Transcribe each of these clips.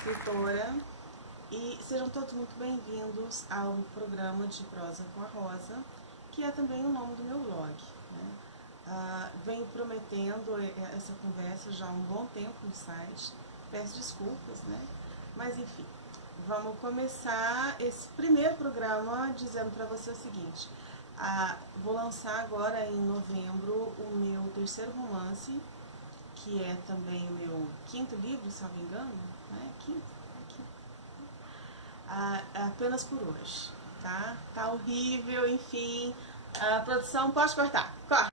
escritora, e sejam todos muito bem-vindos ao programa de Prosa com a Rosa, que é também o nome do meu blog, né? Venho prometendo essa conversa já há um bom tempo no site, peço desculpas, né? Mas enfim, vamos começar esse primeiro programa dizendo para você o seguinte: vou lançar agora em novembro o meu terceiro romance, que é também o meu quinto livro, se não me engano, né? Quinto. Apenas por hoje, tá? Tá horrível, enfim. A produção pode cortar. Corta.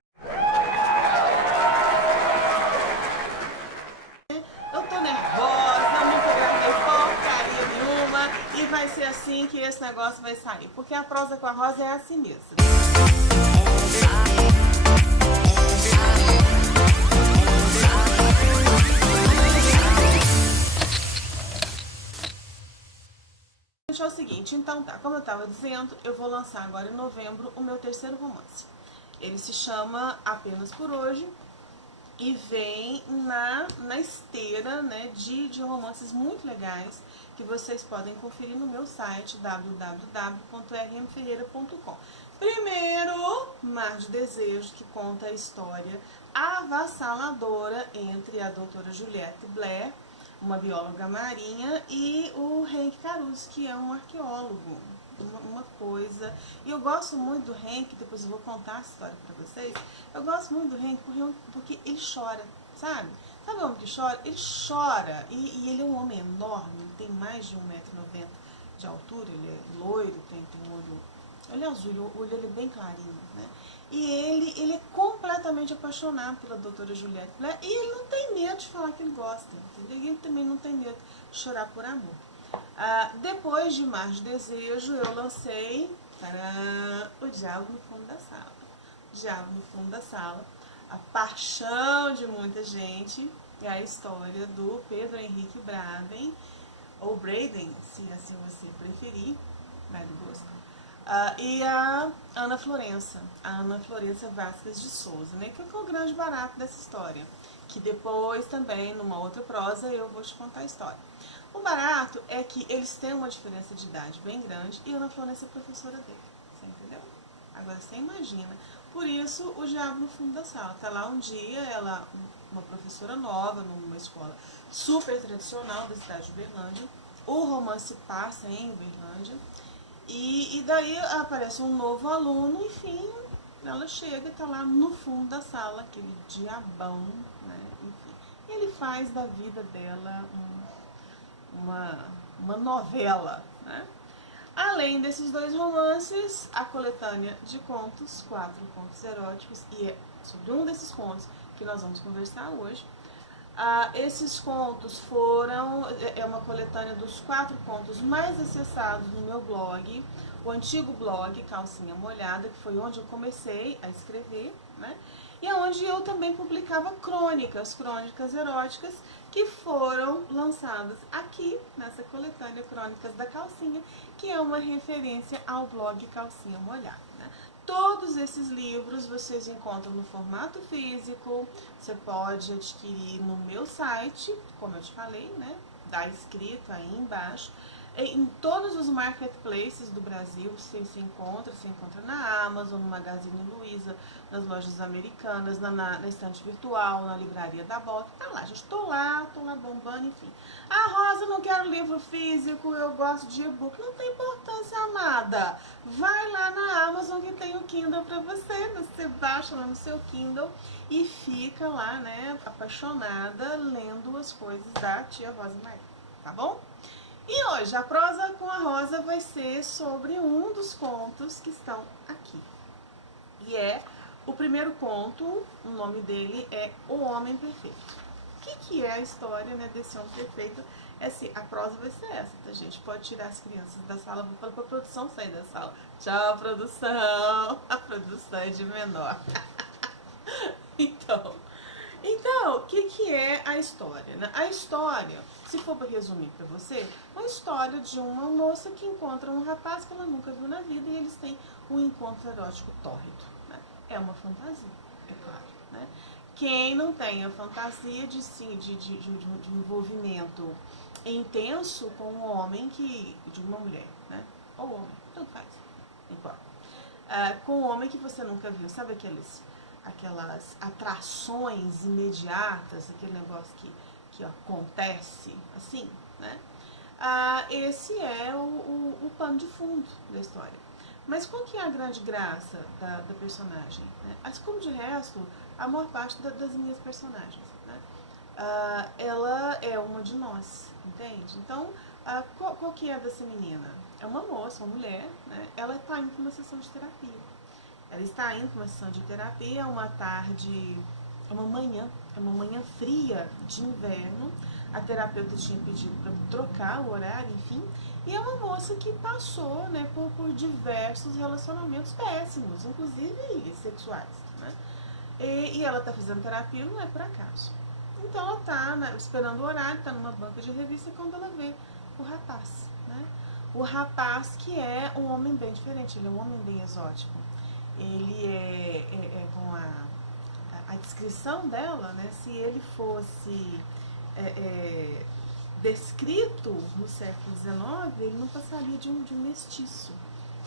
Eu tô nervosa, nunca gravei porcaria nenhuma e vai ser assim que esse negócio vai sair, porque a Prosa com a Rosa é assim mesmo. É o seguinte, então tá, como eu estava dizendo, eu vou lançar agora em novembro o meu terceiro romance. Ele se chama Apenas por Hoje e vem na esteira, né, de romances muito legais que vocês podem conferir no meu site www.rmferreira.com. Primeiro, Mar de Desejo, que conta a história avassaladora entre a doutora Juliette Blair, uma bióloga marinha, e o Hank Caruso, que é um arqueólogo. Uma coisa. E eu gosto muito do Hank, depois eu vou contar a história pra vocês. Eu gosto muito do Hank porque ele chora, sabe? Sabe o homem que chora? Ele chora. E ele é um homem enorme, ele tem mais de 1,90 m de altura, ele é loiro, tem um olho. Ele é azul, o olho ele é bem clarinho, né? E ele é completamente apaixonado pela doutora Juliette Blair, e ele não tem medo de falar que ele gosta, entendeu? E ele também não tem medo de chorar por amor. Depois de Mar de Desejo, eu lancei O Diabo no Fundo da Sala. O Diabo no Fundo da Sala, a paixão de muita gente, é a história do Pedro Henrique Braden, ou Braden, se assim você preferir, vai do gosto. E a Ana Florença Vasquez de Souza, né, que é o grande barato dessa história, que depois também, numa outra prosa, eu vou te contar a história. O barato é que eles têm uma diferença de idade bem grande e a Ana Florença é professora dele, você entendeu? Agora você imagina. Por isso, O Diabo no Fundo da Sala. Tá lá um dia, ela, uma professora nova, numa escola super tradicional da cidade de Uberlândia. O romance passa em Uberlândia. E daí aparece um novo aluno, enfim, ela chega e tá lá no fundo da sala, aquele diabão, né, enfim. E ele faz da vida dela uma novela, né. Além desses dois romances, a coletânea de contos, 4 contos eróticos, e é sobre um desses contos que nós vamos conversar hoje. Esses contos é uma coletânea dos 4 contos mais acessados no meu blog, o antigo blog Calcinha Molhada, que foi onde eu comecei a escrever, né? E é onde eu também publicava crônicas eróticas, que foram lançadas aqui nessa coletânea Crônicas da Calcinha, que é uma referência ao blog Calcinha Molhada, né? Todos esses livros vocês encontram no formato físico, você pode adquirir no meu site, como eu te falei, né? Tá escrito aí embaixo. Em todos os marketplaces do Brasil você encontra na Amazon, no Magazine Luiza, nas lojas americanas, na estante virtual, na livraria da Bota, tá lá, gente, tô lá bombando, enfim. Rosa, não quero livro físico, eu gosto de e-book. Não tem importância, amada. Vai lá na Amazon que tem o Kindle pra você baixa lá no seu Kindle e fica lá, né, apaixonada, lendo as coisas da tia Rosa Maria, tá bom? E hoje a Prosa com a Rosa vai ser sobre um dos contos que estão aqui. E é o primeiro conto, o nome dele é O Homem Perfeito. O que é a história, né, desse homem perfeito? A prosa vai ser essa, tá, gente? Pode tirar as crianças da sala, vou falar pra produção sair da sala. Tchau, produção! A produção é de menor. Então, o que é a história, né? A história, se for para resumir para você, é uma história de uma moça que encontra um rapaz que ela nunca viu na vida e eles têm um encontro erótico tórrido, né? É uma fantasia, é claro, né? Quem não tem a fantasia de envolvimento intenso com um homem de uma mulher, né? Ou homem, tanto faz, não importa. Com um homem que você nunca viu, sabe aquelas atrações imediatas, aquele negócio que acontece assim, né? Esse é o pano de fundo da história. Mas qual que é a grande graça da personagem? Né? Assim como de resto, a maior parte das minhas personagens. Né? Ela é uma de nós, entende? Então, qual que é dessa menina? É uma moça, uma mulher, né? Ela está indo para uma sessão de terapia. Ela está indo para uma sessão de terapia, uma tarde, uma manhã fria de inverno. A terapeuta tinha pedido para trocar o horário, enfim. E é uma moça que passou, né, por diversos relacionamentos péssimos, inclusive sexuais, né? E ela está fazendo terapia, não é por acaso. Então ela está, né, esperando o horário, está numa banca de revista, quando ela vê o rapaz, né? O rapaz que é um homem bem diferente, ele é um homem bem exótico. Ele com a descrição dela, né, se ele fosse descrito no século XIX, ele não passaria de um mestiço,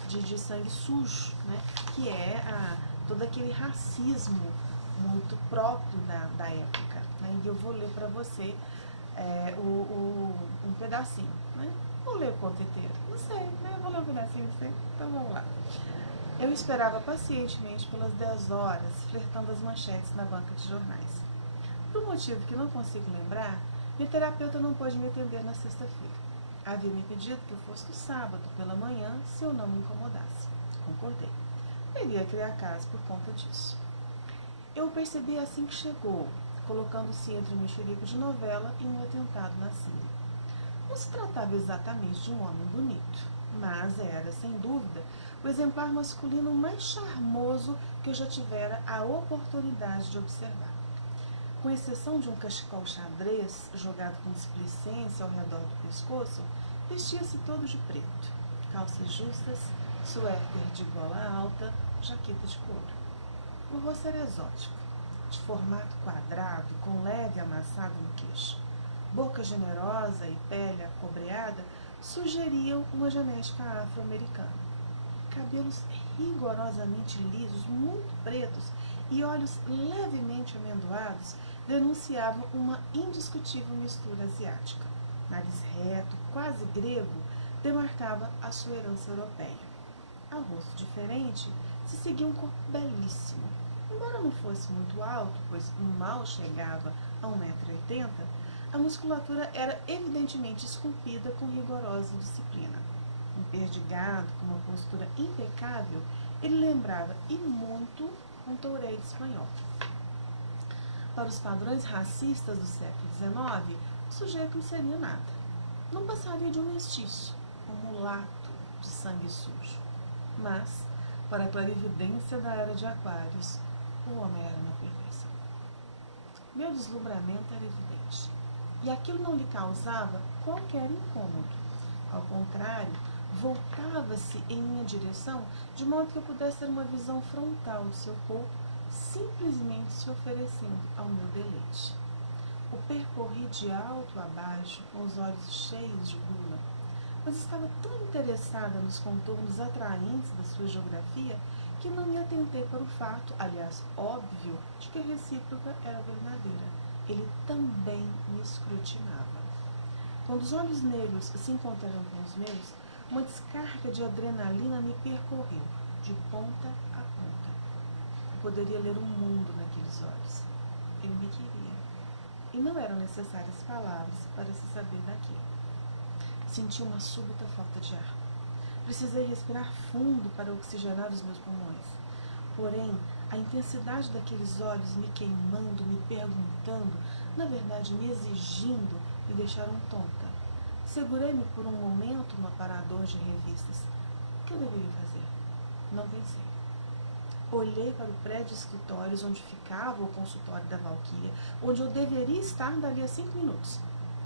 de sangue sujo, né, que é todo aquele racismo muito próprio da época. Né, e eu vou ler para você um pedacinho. Né? Vou ler o conto inteiro? Não sei, né? Vou ler um pedacinho, não sei. Então vamos lá. Eu esperava pacientemente pelas 10 horas, flertando as manchetes na banca de jornais. Por um motivo que não consigo lembrar, minha terapeuta não pôde me atender na sexta-feira. Havia me pedido que eu fosse no sábado pela manhã, se eu não me incomodasse. Concordei. Eu iria criar casa por conta disso. Eu o percebi assim que chegou, colocando-se entre um mexerico de novela e um atentado na Síria. Não se tratava exatamente de um homem bonito, mas era, sem dúvida, o exemplar masculino mais charmoso que eu já tivera a oportunidade de observar. Com exceção de um cachecol xadrez jogado com displicência ao redor do pescoço, vestia-se todo de preto, calças justas, suéter de gola alta, jaqueta de couro. O rosto era exótico, de formato quadrado, com leve amassado no queixo. Boca generosa e pele acobreada sugeriam uma genética afro-americana. Cabelos rigorosamente lisos, muito pretos, e olhos levemente amendoados denunciavam uma indiscutível mistura asiática. Nariz reto, quase grego, demarcava a sua herança europeia. A rosto diferente, se seguia um corpo belíssimo. Embora não fosse muito alto, pois mal chegava a 1,80 m, a musculatura era evidentemente esculpida com rigorosa disciplina. Emperdigado, com uma postura impecável, ele lembrava, e muito, um toureiro espanhol. Para os padrões racistas do século XIX, o sujeito não seria nada. Não passaria de um mestiço, um mulato de sangue sujo. Mas, para a clarividência da era de Aquários, o homem era uma perfeição. Meu deslumbramento era evidente, e aquilo não lhe causava qualquer incômodo. Ao contrário, voltava-se em minha direção de modo que eu pudesse ter uma visão frontal do seu corpo, simplesmente se oferecendo ao meu deleite. O percorri de alto a baixo, com os olhos cheios de gula, mas estava tão interessada nos contornos atraentes da sua geografia que não me atentei para o fato, aliás, óbvio, de que a recíproca era verdadeira. Ele também me escrutinava. Quando os olhos negros se encontraram com os meus, uma descarga de adrenalina me percorreu, de ponta a ponta. Eu poderia ler o mundo naqueles olhos. Ele me queria. E não eram necessárias palavras para se saber daquilo. Senti uma súbita falta de ar. Precisei respirar fundo para oxigenar os meus pulmões. Porém, a intensidade daqueles olhos me queimando, me perguntando, na verdade me exigindo, me deixaram tonta. Segurei-me por um momento no aparador de revistas. O que eu deveria fazer? Não pensei. Olhei para o prédio de escritórios onde ficava o consultório da Valquíria, onde eu deveria estar dali a 5 minutos.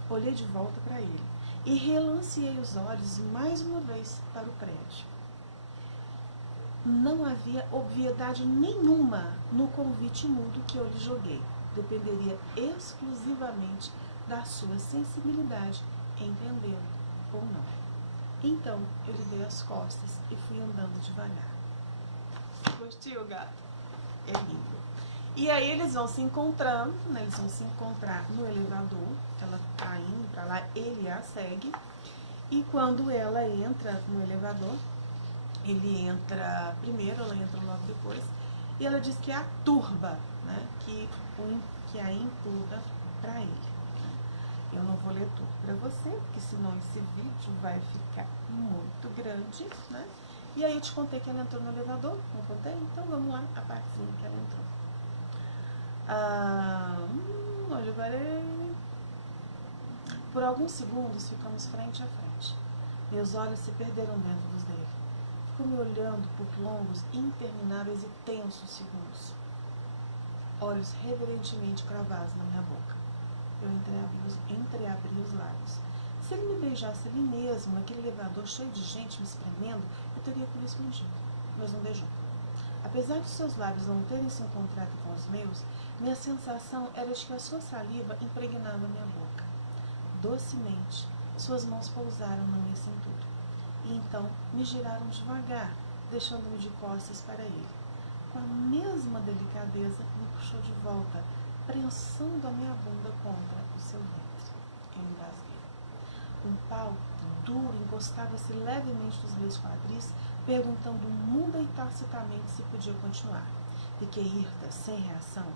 Olhei de volta para ele e relanceei os olhos mais uma vez para o prédio. Não havia obviedade nenhuma no convite mudo que eu lhe joguei. Dependeria exclusivamente da sua sensibilidade entendê-lo ou não. Então, eu lhe dei as costas e fui andando devagar. Gostou, gato? É lindo. E aí eles vão se encontrando, né? Eles vão se encontrar no elevador. Ela tá indo pra lá, ele a segue. E quando ela entra no elevador, ele entra primeiro, ela entra logo depois. E ela diz que é a turba, né? Que a empurra pra ele. Eu não vou ler tudo pra você, porque senão esse vídeo vai ficar muito grande, né? E aí eu te contei que ela entrou no elevador, não contei? Então vamos lá, a partezinha que ela entrou. Onde eu parei? Por alguns segundos ficamos frente a frente. Meus olhos se perderam dentro dos dele. Ficou me olhando por longos, intermináveis e tensos segundos. Olhos reverentemente cravados na minha boca. Eu entreabri os lábios. Se ele me beijasse ali mesmo, naquele elevador cheio de gente me espremendo, eu teria correspondido, mas não beijou. Apesar de seus lábios não terem se encontrado com os meus, minha sensação era de que a sua saliva impregnava minha boca. Docemente, suas mãos pousaram na minha cintura. E então me giraram devagar, deixando-me de costas para ele. Com a mesma delicadeza, me puxou de volta, prensando a minha bunda contra o seu ventre. Eu engasguei. Um pau duro encostava-se levemente nos meus quadris, perguntando muda e tacitamente se podia continuar. Fiquei hirta, sem reação,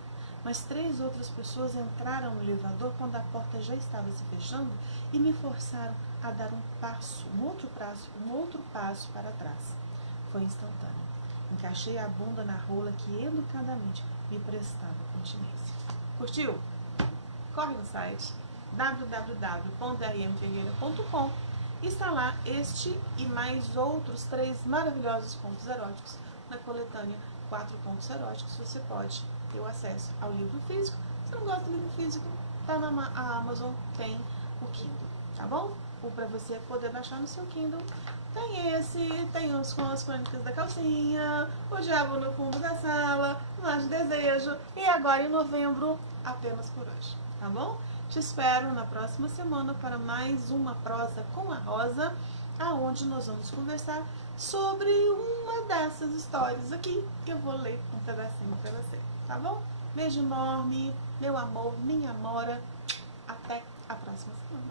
mas 3 outras pessoas entraram no elevador quando a porta já estava se fechando e me forçaram a dar um outro passo para trás. Foi instantâneo. Encaixei a bunda na rola que educadamente me prestava continência. Curtiu? Corre no site www.rmferreira.com e está lá este e mais outros 3 maravilhosos contos eróticos na coletânea 4 contos eróticos. Você pode ter o acesso ao livro físico. Se não gosta do livro físico, tá na Amazon, tem o Kindle, tá bom? Ou para você poder baixar no seu Kindle, tem os com as crônicas da calcinha, o diabo no fundo da sala, Mar de Desejo e agora em novembro, apenas por hoje, tá bom? Te espero na próxima semana para mais uma prosa com a Rosa, aonde nós vamos conversar sobre uma dessas histórias aqui, que eu vou ler um pedacinho para você, tá bom? Beijo enorme, meu amor, minha amora, até a próxima semana.